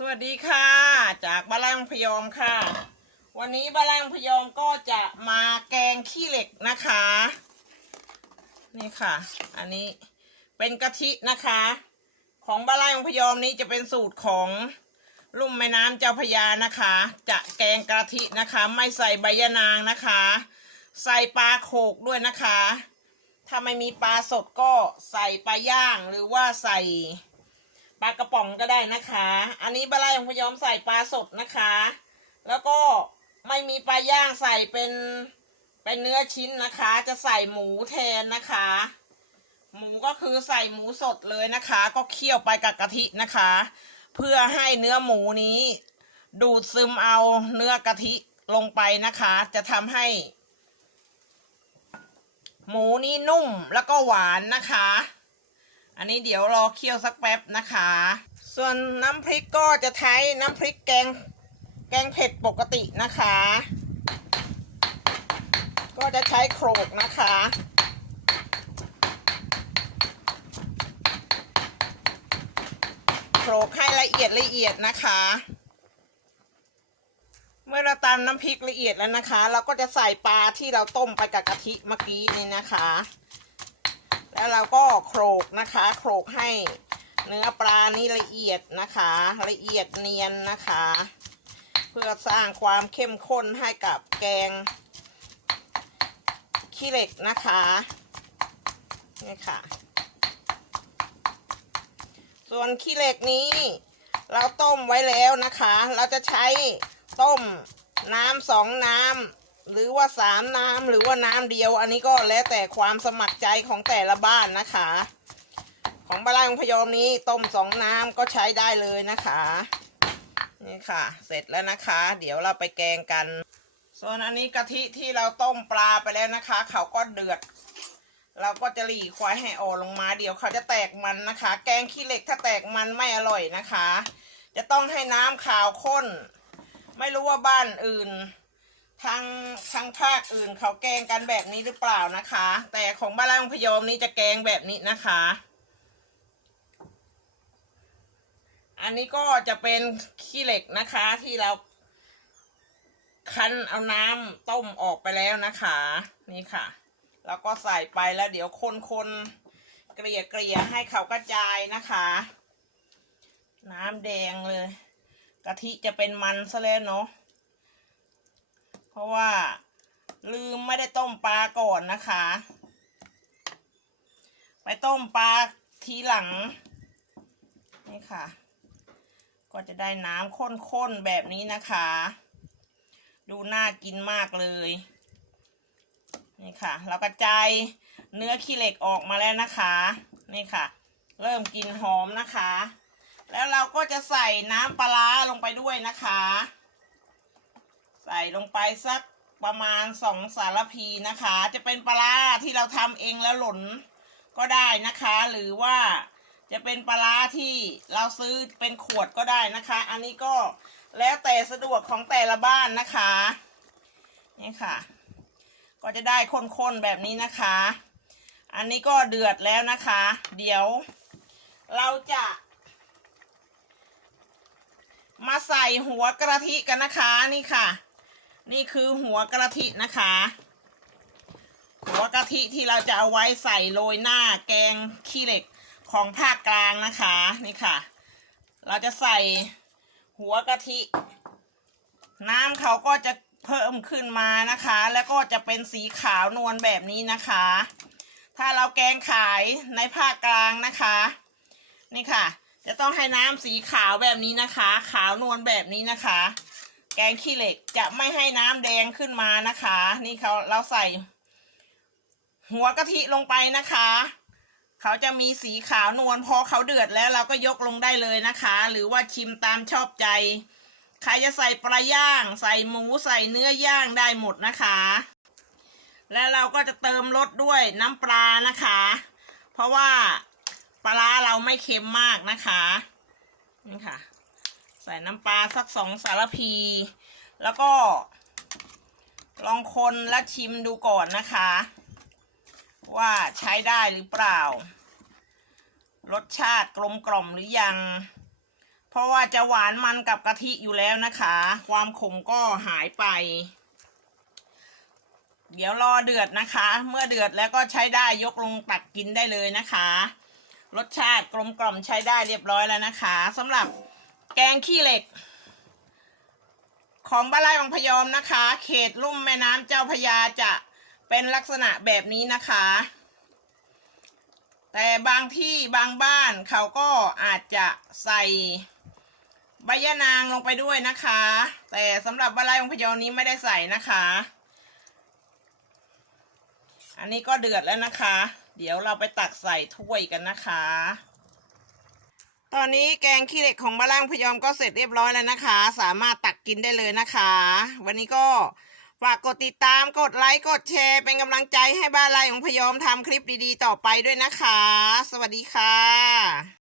สวัสดีค่ะ จากบ้านล่างพยอมค่ะ วันนี้บ้านล่างพยอมก็จะมาแกงขี้เหล็กนะคะ นี่ค่ะ อันนี้เป็นกะทินะคะ ของบ้านล่างพยอมนี้จะเป็นสูตรของลุ่มแม่น้ำเจ้าพยานะคะ จะแกงกะทินะคะ ไม่ใส่ใบยะนางนะคะ ใส่ปลาโขกด้วยนะคะ ถ้าไม่มีปลาสดก็ใส่ปลาย่างหรือว่าใส่ ปลากระป๋องก็ได้นะคะ อันนี้บะไลของพยอมใส่ปลาสดนะคะ แล้วก็ไม่มีปลาย่างใส่เป็นเป็นเนื้อชิ้นนะคะ จะใส่หมูแทนนะคะ หมูก็คือใส่หมูสดเลยนะคะ ก็เคี่ยวไปกับกะทินะคะ เพื่อให้เนื้อหมูนี้ ดูดซึมเอาเนื้อกะทิลงไปนะคะ จะทำให้ หมูนี่นุ่มแล้วก็หวานนะคะ อันนี้เดี๋ยวรอเคี่ยวสักแป๊บนะคะ ส่วนน้ำพริกก็จะใช้น้ำพริกแกง แกงเผ็ดปกตินะคะ ก็จะใช้โขลกนะคะโขลกให้ละเอียดละเอียดนะคะ เมื่อเราตำน้ำพริกละเอียดแล้วนะคะ เราก็จะใส่ปลาที่เราต้มไปกับกะทิเมื่อกี้นี่นะคะ แล้วเราก็โขลกนะคะโขลกให้เนื้อปลานี่ละเอียดนะคะ ละเอียดเนียนนะคะ เพื่อสร้างความเข้มข้นให้กับแกงขี้เหล็กนะคะนี่ค่ะ ส่วนขี้เหล็กนี้ เราต้มไว้แล้วนะคะ เราจะใช้ต้มน้ำสองน้ำ หรือว่าสามน้ำหรือว่าน้ำเดียว อันนี้ก็แล้วแต่ความสมัครใจของแต่ละบ้านนะคะ ของบ้านของพยอมนี้ต้มสองน้ำก็ใช้ได้เลยนะคะนี่ค่ะ เสร็จแล้วนะคะ เดี๋ยวเราไปแกงกัน ส่วนอันนี้กะทิที่เราต้มปลาไปแล้วนะคะ เขาก็เดือด เราก็จะหลีควายให้อ่อนลงมา เดี๋ยวเขาจะแตกมันนะคะ แกงขี้เหล็กถ้าแตกมันไม่อร่อยนะคะ จะต้องให้น้ำขาวข้น ไม่รู้ว่าบ้านอื่น ทางทางภาคอื่นเขาแกงกันแบบนี้หรือเปล่านะคะ แต่ของบ้านล่างพยอมนี้จะแกงแบบนี้นะคะ อันนี้ก็จะเป็นขี้เหล็กนะคะที่เราคั้นเอาน้ำต้มออกไปแล้วนะคะ นี่ค่ะ แล้วก็ใส่ไปแล้วเดี๋ยวคนๆเกลี่ยเกลี่ยๆให้เขากระจายนะคะ น้ำแดงเลย กะทิจะเป็นมันซะแล้วเนาะ ราะว่า ลืมไม่ได้ต้มปลาก่อนนะคะ ไปต้มปลาทีหลัง นี่ค่ะ ก็จะได้น้ำข้นๆแบบนี้นะคะ ดูน่ากินมากเลย นี่ค่ะ เรากระจายเนื้อขี้เหล็กออกมาแล้วนะคะ นี่ค่ะ เริ่มกลินหอมนะคะ แล้วเราก็จะใส่น้ำปลาลงไปด้วยนะคะ ใส่ลงไปสักประมาณสองสารพีนะคะ จะเป็นปลาที่เราทำเองแล้วหล่นก็ได้นะคะ หรือว่าจะเป็นปลาร้าที่เราซื้อเป็นขวดก็ได้นะคะ อันนี้ก็แล้วแต่สะดวกของแต่ละบ้านนะคะนี่ค่ะ ก็จะได้ข้นๆแบบนี้นะคะ อันนี้ก็เดือดแล้วนะคะ เดี๋ยวเราจะ มาใส่หัวกระทิกันนะคะนี่ค่ะ นี่คือหัวกะทินะคะ หัวกะทิที่เราจะเอาไว้ใส่โรยหน้าแกงขี้เหล็กของภาคกลางนะคะนี่ค่ะ เราจะใส่หัวกะทิ น้ำเขาก็จะเพิ่มขึ้นมานะคะ แล้วก็จะเป็นสีขาวนวลแบบนี้นะคะ ถ้าเราแกงขายในภาคกลางนะคะ นี่ค่ะ จะต้องให้น้ำสีขาวแบบนี้นะคะ ขาวนวลแบบนี้นะคะ แกงขี้เหล็กจะไม่ให้น้ำแดงขึ้นมานะคะ นี่เขาเราใส่ หัวกะทิลงไปนะคะ เขาจะมีสีขาวนวลพอเขาเดือดแล้วเราก็ยกลงได้เลยนะคะ หรือว่าชิมตามชอบใจ ใครจะใส่ปลาย่าง ใส่หมูใส่เนื้อย่างได้หมดนะคะ และเราก็จะเติมรสด้วยน้ำปลานะคะ เพราะว่าปลาเราไม่เค็มมากนะคะนี่ค่ะ ส่น้ำปลาสักสองสารพี แล้วก็ ลองคนและชิมดูก่อนนะคะ ว่าใช้ได้หรือเปล่า รสชาติกลมกล่อมหรือยัง เพราะว่าจะหวานมันกับกะทิอยู่แล้วนะคะ ความขมก็หายไป เดี๋ยวรอเดือดนะคะ เมื่อเดือดแล้วก็ใช้ได้ยกลงตักกินได้เลยนะคะ รสชาติกลมกล่อมใช้ได้เรียบร้อยแล้วนะคะสำหรับ แกงขี้เหล็ก ของบ้านไร่ของพยอมนะคะ เขตลุ่มแม่น้ำเจ้าพยาจะเป็นลักษณะแบบนี้นะคะ แต่บางที่บางบ้านเขาก็อาจจะใส่ใบยะนางลงไปด้วยนะคะ แต่สำหรับบ้านไร่ของพยอมนี้ไม่ได้ใส่นะคะ อันนี้ก็เดือดแล้วนะคะ เดี๋ยวเราไปตักใส่ถ้วยกันนะคะ ตอนนี้แกงขี้เหล็กของบ้านล่างพยอมก็เสร็จเรียบร้อยแล้วนะคะ สามารถตักกินได้เลยนะคะ วันนี้ก็ฝากกดติดตามกดไลค์กดแชร์ เป็นกำลังใจให้บ้านไรของพยอมทำคลิปดีๆ ต่อไปด้วยนะคะ สวัสดีค่ะ